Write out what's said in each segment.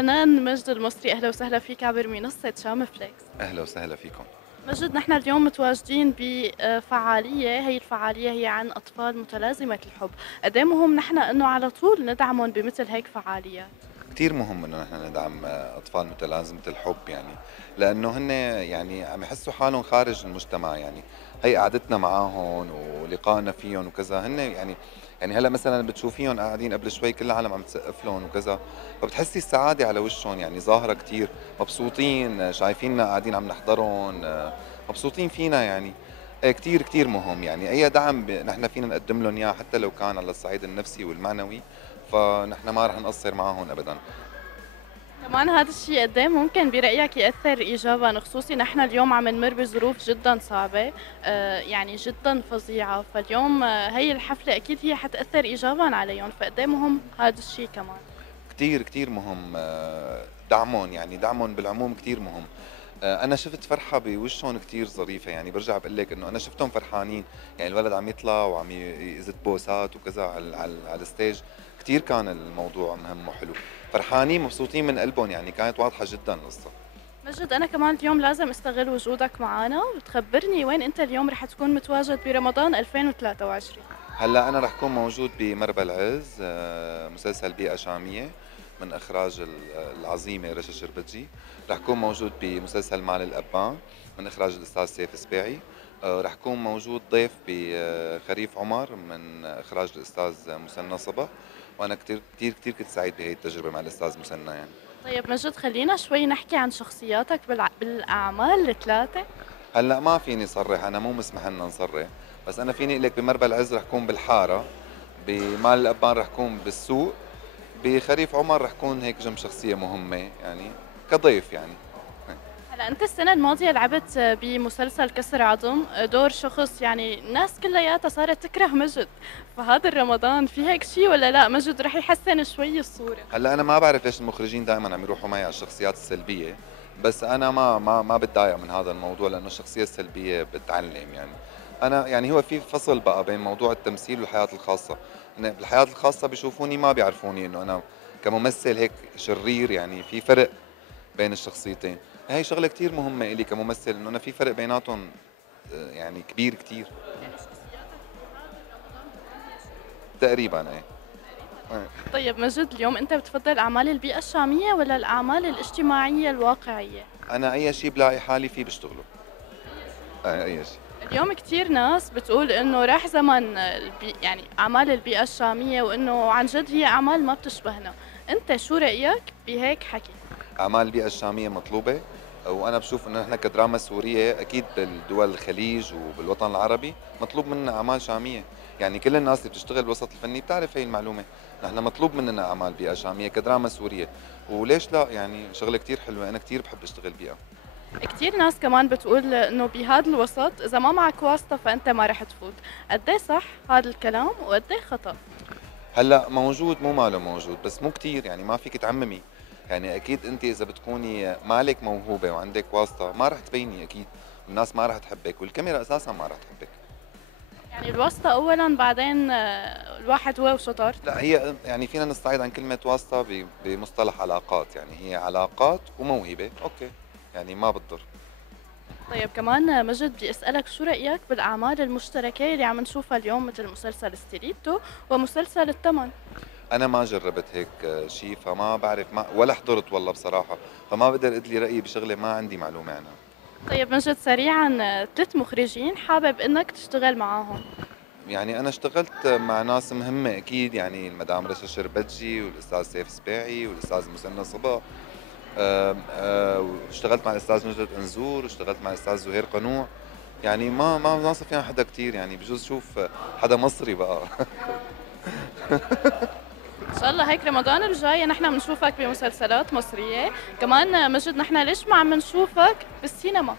الفنان مجد المصري، أهلا وسهلا فيك عبر منصة شام فليكس. اهلا وسهلا فيكم. مجد، نحن اليوم متواجدين بفعالية، هي الفعالية هي عن أطفال متلازمة الحب. قد إيه مهم نحن إنه على طول ندعمهم بمثل هيك فعاليات؟ كثير مهم انه نحن ندعم اطفال متلازمه الحب، يعني لانه هن يعني عم يحسوا حالهم خارج المجتمع، يعني هي قعدتنا معاهم ولقائنا فيهم وكذا، هن يعني هلا مثلا بتشوفيهم قاعدين قبل شوي كل العالم عم تسقف لهم وكذا، فبتحسي السعاده على وشهم، يعني ظاهره كثير مبسوطين، شايفيننا قاعدين عم نحضرهم، مبسوطين فينا يعني. إيه، كتير كتير مهم، يعني أي دعم نحن فينا نقدم لهم إياه حتى لو كان على الصعيد النفسي والمعنوي، فنحن ما رح نقصر معهم أبدا. كمان هذا الشيء قد إيه ممكن برأيك يأثر إيجابا، خصوصي نحن اليوم عم نمر بظروف جدا صعبة، يعني جدا فظيعة، فاليوم هي الحفلة أكيد هي حتأثر إيجابا عليهم، فقد إيه مهم هذا الشيء كمان. كتير كتير مهم، دعمهم، يعني دعمهم بالعموم كتير مهم. أنا شفت فرحة بوشهم كتير ظريفة، يعني برجع بقول لك إنه أنا شفتهم فرحانين، يعني الولد عم يطلع وعم يزت بوسات وكذا على الستيج، كتير كان الموضوع مهم وحلو، فرحانين مبسوطين من قلبهم، يعني كانت واضحة جدا القصة. مجد، أنا كمان اليوم لازم استغل وجودك معنا وتخبرني وين أنت اليوم رح تكون متواجد برمضان 2023. هلا انا رح كون موجود بمربى العز، مسلسل بيئة شامية من اخراج العظيمة رشا شربتجي. رح كون موجود بمسلسل مال الابان من اخراج الاستاذ سيف سباعي. رح كون موجود ضيف بخريف عمر من اخراج الاستاذ مسنى صبا، وانا كثير كثير كثير كنت سعيد بهي التجربة مع الاستاذ مسنى يعني. طيب مجد، خلينا شوي نحكي عن شخصياتك بالأعمال الثلاثة. هلا ما فيني صرح، انا مو مسمح لنا نصرح، بس انا فيني اقول لك بمربى العز رح كون بالحارة، بمال الابان رح كون بالسوق، بخريف عمر رح كون هيك جنب شخصية مهمة يعني كضيف يعني. هلا أنت السنة الماضية لعبت بمسلسل كسر عظم دور شخص، يعني الناس كلياتها صارت تكره مجد، فهذا الرمضان في هيك شيء ولا لا مجد رح يحسن شوي الصورة؟ هلا انا ما بعرف ليش المخرجين دائما عم يروحوا معي على الشخصيات السلبية، بس انا ما بتضايق من هذا الموضوع، لانه الشخصية السلبية بتعلم يعني. انا يعني هو في فصل بقى بين موضوع التمثيل والحياة الخاصة، بالحياة الخاصة بيشوفوني ما بيعرفوني انه انا كممثل هيك شرير، يعني في فرق بين الشخصيتين. هي شغله كثير مهمه إلي كممثل، انه انا في فرق بيناتهم يعني كبير كثير. يعني شخصياتك بهذا رمضان بتكون هي شو؟ تقريبا ايه. طيب مجد، اليوم أنت بتفضل أعمال البيئة الشامية ولا الأعمال الاجتماعية الواقعية؟ انا اي شيء بلاقي حالي فيه بشتغله. اي شيء. اليوم كتير ناس بتقول إنه راح زمن يعني أعمال البيئة الشامية، وإنه عن جد هي أعمال ما بتشبهنا، أنت شو رأيك بهيك حكي؟ اعمال البيئه الشاميه مطلوبه، وانا بشوف انه نحن كدراما سوريه اكيد بالدول الخليج وبالوطن العربي مطلوب منا اعمال شاميه، يعني كل الناس اللي بتشتغل بالوسط الفني بتعرف هي المعلومه، نحن مطلوب مننا اعمال بيئه شاميه كدراما سوريه، وليش لا، يعني شغله كثير حلوه، انا كثير بحب اشتغل بيئه. كتير ناس كمان بتقول إنه بهذا الوسط إذا ما معك واسطة فأنت ما رح تفوت، قد إيه صح هذا الكلام وقد إيه خطأ؟ هلا موجود، مو ماله موجود، بس مو كثير، يعني ما فيك تعممي، يعني اكيد انت اذا بتكوني مالك موهوبه وعندك واسطه ما رح تبيني اكيد، الناس ما رح تحبك والكاميرا اساسا ما رح تحبك. يعني الواسطة أولاً بعدين الواحد هو وشطارته. لا هي يعني فينا نستعيد عن كلمه واسطه بمصطلح علاقات، يعني هي علاقات وموهبه، اوكي، يعني ما بتضر. طيب كمان مجد، بدي أسألك شو رأيك بالأعمال المشتركة اللي عم نشوفها اليوم مثل مسلسل ستيليتو ومسلسل التمن؟ انا ما جربت هيك شيء، فما بعرف، ما ولا حضرت والله بصراحه، فما بقدر ادلي رايي بشغله ما عندي معلومه عنها. طيب مجد، سريعاً، 3 مخرجين حابب إنك تشتغل معاهم. يعني أنا اشتغلت مع ناس مهمة أكيد، يعني المدام رشا شربتجي والأستاذ سيف سباعي والأستاذ مسنى صبا، واشتغلت مع الأستاذ نجد أنزور، واشتغلت مع الأستاذ زهير قنوع، يعني ما ناصف فيها حدا كتير، يعني بجوز شوف حدا مصري بقى. إن شاء الله هيك رمضان الجاي نحن بنشوفك بمسلسلات مصرية، كمان مجد نحن ليش ما عم نشوفك بالسينما؟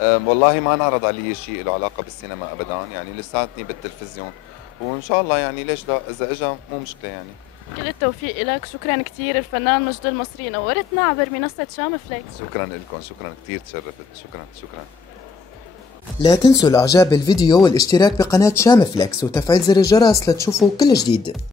والله ما انعرض علي شيء له علاقة بالسينما أبدا، يعني لساتني بالتلفزيون، وإن شاء الله يعني ليش لا، إذا إجا مو مشكلة يعني. كل التوفيق لك، شكرا كثير الفنان مجد المصري، نورتنا عبر منصة شام فليكس. شكرا لكم، شكرا كثير، تشرفت، شكرا شكرا. لا تنسوا الاعجاب بالفيديو والاشتراك بقناة شام فليكس وتفعيل زر الجرس لتشوفوا كل جديد.